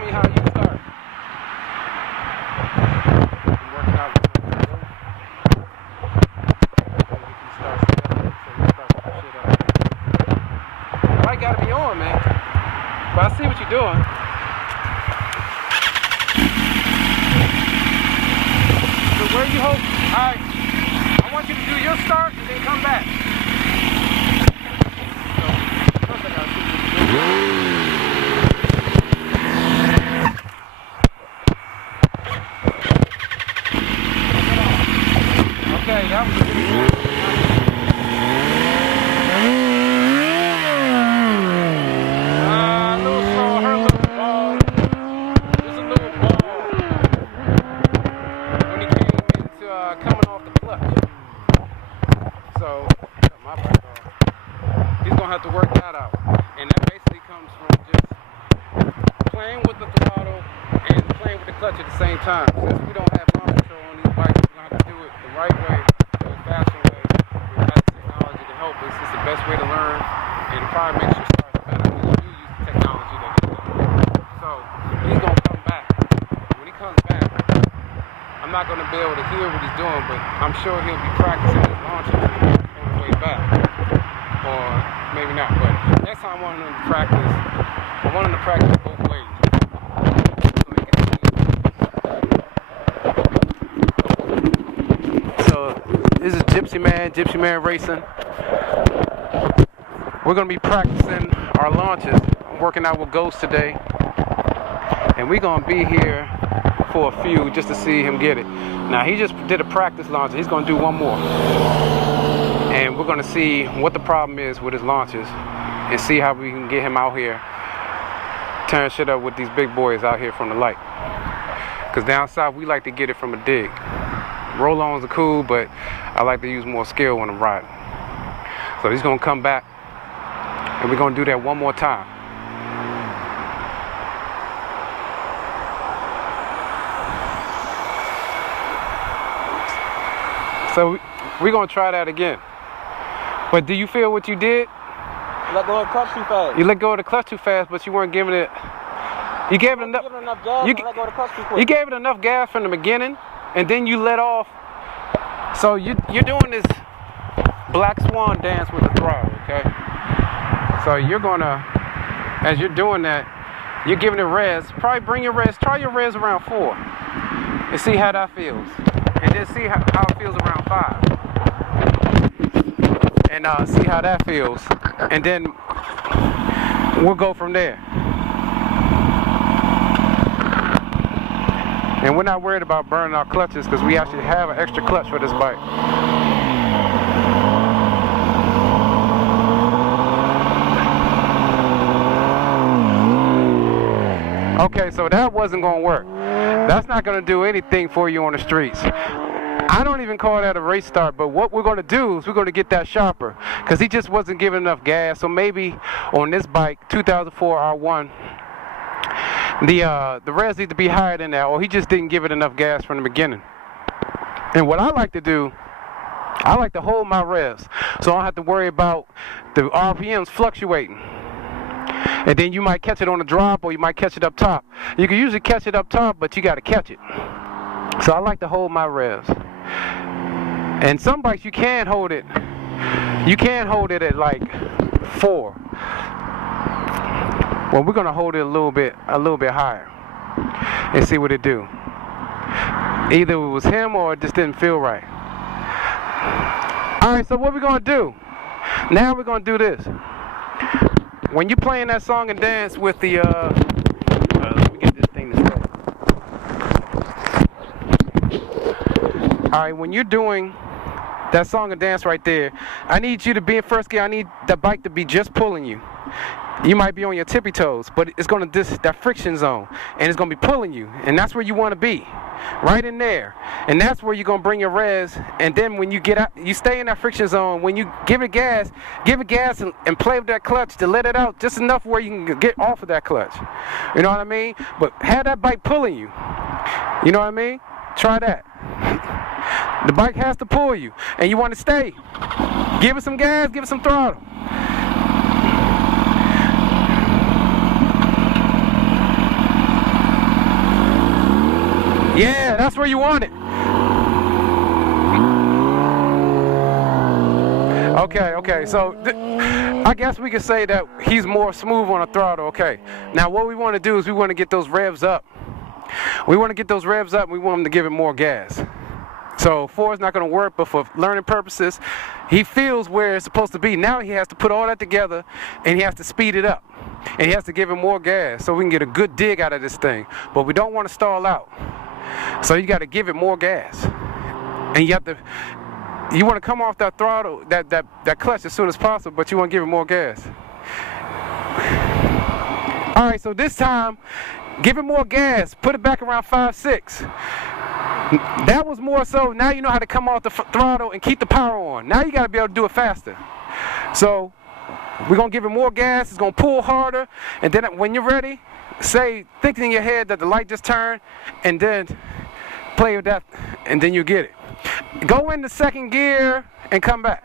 me how you start. I'm working out with my goals. I gotta be on, man. But I see what you're doing. So where you hope? Alright. I want you to do your start and then come back. So first I gotta see what you're doing. Okay, that was a good one. Have to work that out, and that basically comes from just playing with the throttle and playing with the clutch at the same time. Since we don't have launch control on these bikes, we're gonna have to do it the right way, the old-fashioned way. We have technology to help us. It's the best way to learn, and it probably makes your starts better when you do use the technology that is there. So he's gonna come back. When he comes back, I'm not gonna be able to hear what he's doing, but I'm sure he'll be practicing his launches on the way back. Or maybe not, but next time I want him to practice, I want him to practice both ways. So this is Gypsymanracing. We're going to be practicing our launches. I'm working out with Ghost today. And we're going to be here for a few just to see him get it. Now he just did a practice launch. He's going to do one more. And we're going to see what the problem is with his launches and see how we can get him out here tearing shit up with these big boys out here from the light. Because down south, we like to get it from a dig. Roll-ons are cool, but I like to use more skill when I'm riding. So he's going to come back, and we're going to do that one more time. So we're going to try that again. But do you feel what you did? You let go of the clutch too fast. You let go of the clutch too fast, but you weren't giving it. You gave it enough. Gas. You let go of the clutch too quick. You gave it enough gas from the beginning, and then you let off. So you're doing this black swan dance with the throttle, okay? So you're gonna, as you're doing that, you're giving it res. Probably bring your res. Try your res around 4, and see how that feels, and then see how it feels around 5. And see how that feels, and then we'll go from there. And we're not worried about burning our clutches because we actually have an extra clutch for this bike. Okay, so that wasn't going to work. That's not going to do anything for you on the streets. I don't even call that a race start, but what we're going to do is we're going to get that sharper because he just wasn't giving enough gas. So maybe on this bike, 2004 R1, the res needs to be higher than that, or he just didn't give it enough gas from the beginning. And what I like to do, I like to hold my res so I don't have to worry about the RPMs fluctuating. And then you might catch it on the drop, or you might catch it up top. You can usually catch it up top, but you got to catch it. So I like to hold my res. And some bikes you can hold it. You can hold it at like 4. Well, we're gonna hold it a little bit higher and see what it do. Either it was him or it just didn't feel right. All right, so what we're gonna do? Now we're gonna do this. When you're playing that song and dance with the let me get this thing to start. All right, when you're doing that song and dance right there, I need you to be in first gear. I need the bike to be just pulling you. You might be on your tippy toes, but it's going to that friction zone, and it's going to be pulling you, and that's where you want to be, right in there. And that's where you're going to bring your res, and then when you get out, you stay in that friction zone. When you give it gas and play with that clutch to let it out just enough where you can get off of that clutch. You know what I mean? But have that bike pulling you. You know what I mean? Try that. The bike has to pull you, and you want to stay. Give it some gas, give it some throttle. Yeah, that's where you want it. Okay, so I guess we could say that he's more smooth on the throttle. Okay, now what we want to do is we want to get those revs up. We want to get those revs up and we want him to give it more gas. So 4 is not going to work, but for learning purposes, he feels where it's supposed to be. Now he has to put all that together and he has to speed it up. And he has to give it more gas so we can get a good dig out of this thing. But we don't want to stall out. So you got to give it more gas. And you want to come off that throttle, that clutch as soon as possible, but you want to give it more gas. All right, so this time, give it more gas. Put it back around 5, 6. That was more so, now you know how to come off the throttle and keep the power on. Now you got to be able to do it faster. So we're going to give it more gas. It's going to pull harder. And then when you're ready, think in your head that the light just turned, and then play with that, and then you get it. Go into second gear and come back.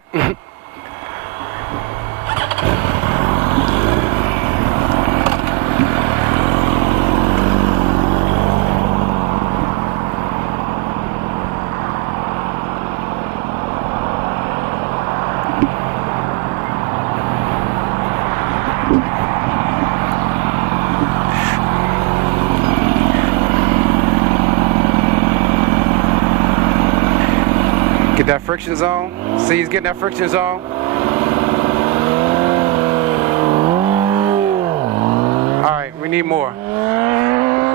Get that friction zone. See, he's getting that friction zone. All right, we need more.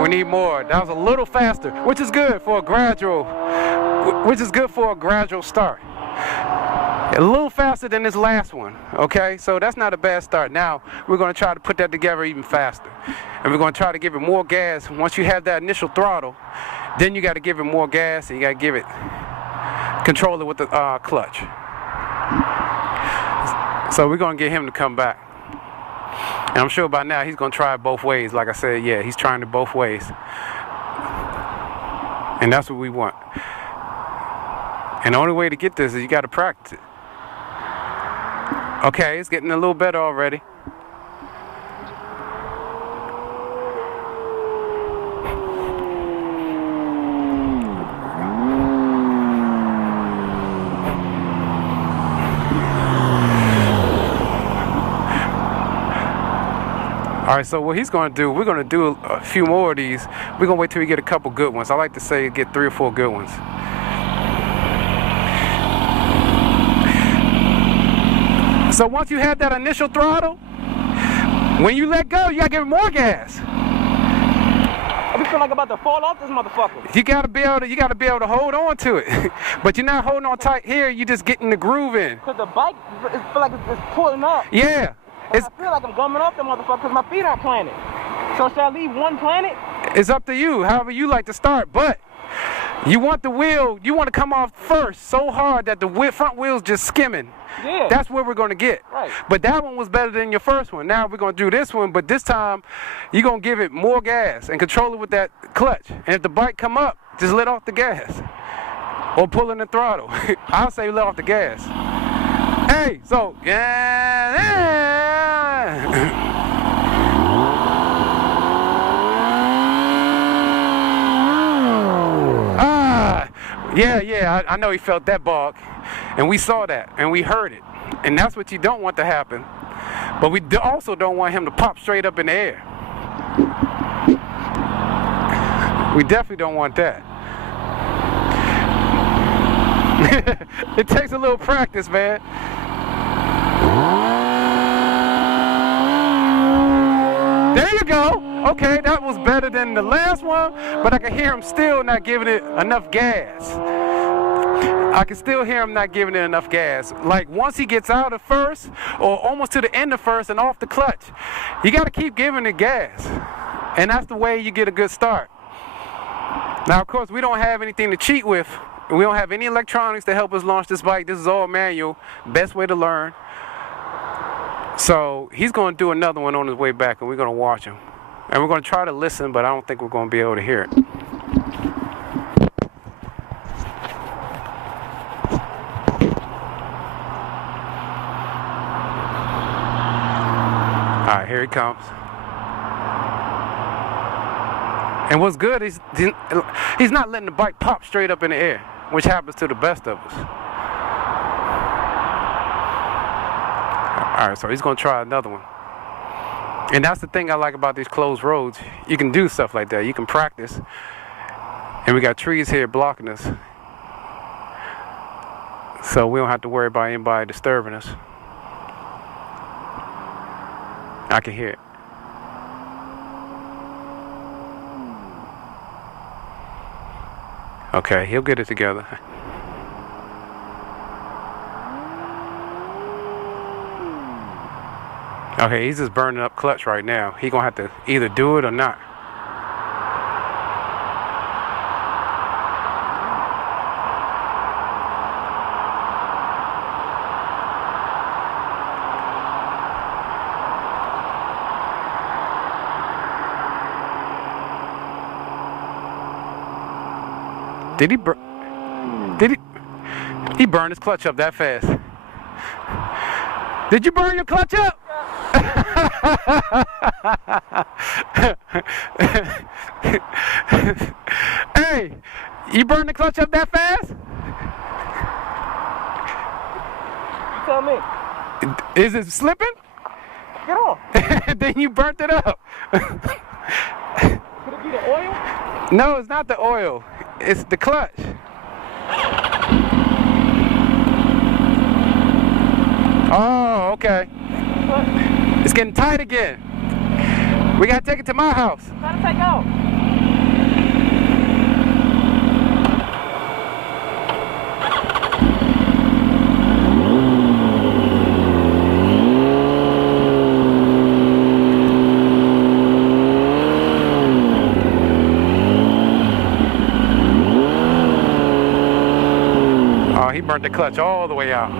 We need more. That was a little faster, which is good for a gradual start. A little faster than this last one, okay? So that's not a bad start. Now, we're going to try to put that together even faster. And we're going to try to give it more gas. Once you have that initial throttle, then you got to give it more gas, and you got to control it with the clutch. So we're going to get him to come back. And I'm sure by now he's going to try it both ways. Like I said, yeah, he's trying it both ways. And that's what we want. And the only way to get this is you got to practice it. Okay, it's getting a little better already. All right, so what he's going to do, we're going to do a few more of these. We're going to wait till we get a couple good ones. I like to say get 3 or 4 good ones. So once you have that initial throttle, when you let go, you got to give it more gas. I just feel like I'm about to fall off this motherfucker. You got to be able to hold on to it. But you're not holding on tight here, you just getting the groove in. Because the bike, it feel like it's pulling up. Yeah. I feel like I'm gumming off the motherfucker because my feet aren't planted. So should I leave one planted? It's up to you, however you like to start. But you want the wheel, you want to come off first so hard that the front wheel's just skimming. Yeah. That's where we're going to get. Right. But that one was better than your first one. Now we're going to do this one, but this time you're going to give it more gas and control it with that clutch. And if the bike come up, just let off the gas. Or pull in the throttle. I'll say let off the gas. Hey, so, yeah, I know he felt that bog, and we saw that, and we heard it, and that's what you don't want to happen, but we also don't want him to pop straight up in the air. We definitely don't want that. It takes a little practice, man. There you go. Okay, that was better than the last one, but I can hear him still not giving it enough gas. I can still hear him not giving it enough gas. Like once he gets out of first, or almost to the end of first and off the clutch, you got to keep giving it gas. And that's the way you get a good start. Now, of course, we don't have anything to cheat with. We don't have any electronics to help us launch this bike. This is all manual. Best way to learn. So he's going to do another one on his way back, and we're going to watch him. And we're going to try to listen, but I don't think we're going to be able to hear it. All right, here he comes. And what's good is he's not letting the bike pop straight up in the air, which happens to the best of us. All right, so he's gonna try another one. And that's the thing I like about these closed roads. You can do stuff like that. You can practice. And we got trees here blocking us. So we don't have to worry about anybody disturbing us. I can hear it. Okay, he'll get it together. Okay, he's just burning up clutch right now. He's gonna have to either do it or not. Did he burn his clutch up that fast? Did you burn your clutch up? Hey, you burned the clutch up that fast? You tell me. Is it slipping? Get on. Then you burnt it up. Could it be the oil? No, it's not the oil. It's the clutch. Oh, okay. What? It's getting tight again. We gotta take it to my house. Try to take out. Oh, he burnt the clutch all the way out.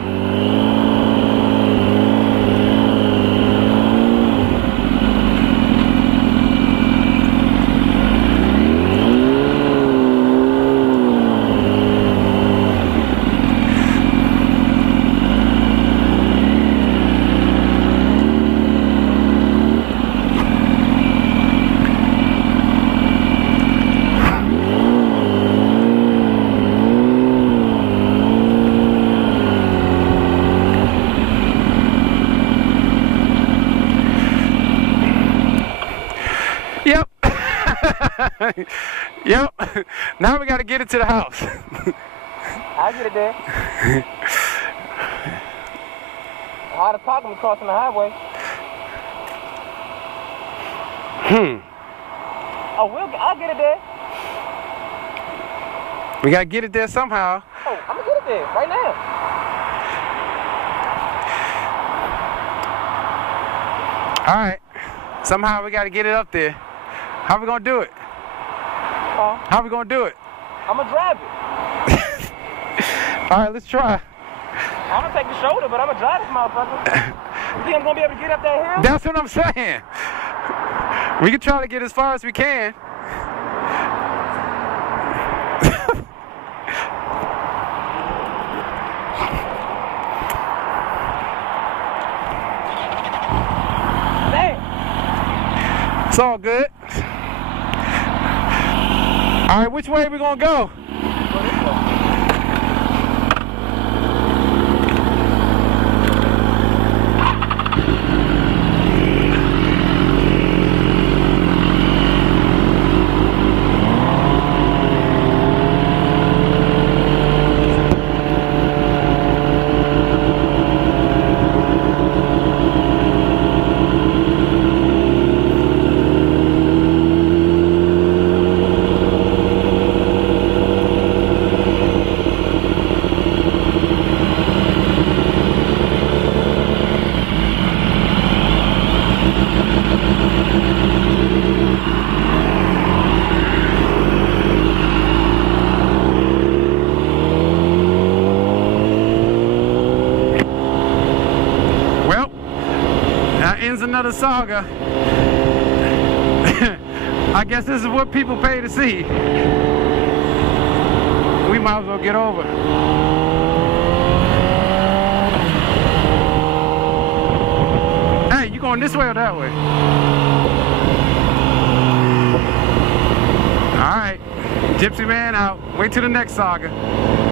Yep. Yep. Now we got to get it to the house. I'll get it there. Hard to park when we're crossing the highway. Oh, I'll get it there. We got to get it there somehow. Oh, I'm going to get it there right now. All right. Somehow we got to get it up there. How we going to do it? How we going to do it? I'm going to drive it. All right, let's try. I'm going to take the shoulder, but I'm going to drive this motherfucker. You think I'm going to be able to get up that hill? That's what I'm saying. We can try to get as far as we can. It's all good. All right, which way are we gonna go? Ends another saga. I guess this is what people pay to see. We might as well get over. Hey, you going this way or that way? Gypsy Man out. Wait till the next saga.